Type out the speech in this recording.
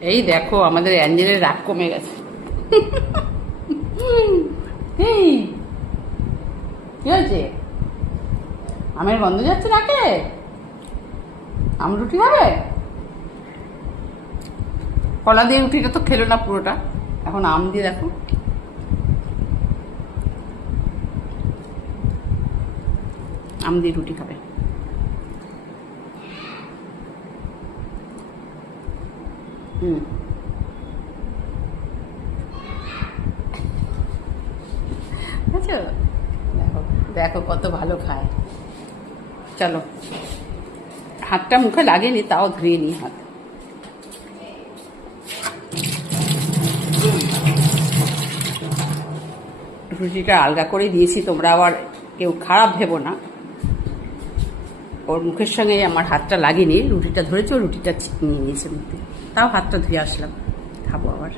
এই দেখো আমাদের অ্যাঞ্জেলের রাগ কমে গেছে। এই কি হয়েছে? আমের গন্ধ যাচ্ছে নাকে? আম রুটি হবে? কলা দিয়ে রুটিটা তো খেলো না পুরোটা, এখন আম দিয়ে দেখো। আম দিয়ে রুটি খাবে। হুম, আচ্ছা, দেখো দেখো কত ভালো খায়। চলো, হাতটা মুখে লাগেনি, তাও ধুয়ে নি হাত। রুটিটা আলগা করে দিয়েছি, তোমরা আবার কেউ খারাপ ভেবো না। ওর মুখের সঙ্গে আমার হাতটা লাগেনি, রুটিটা ধরেছে, রুটিটা নিয়ে নিয়েছে মুখে, তাও হাতটা ধুয়ে আসলাম, খাবো আবার।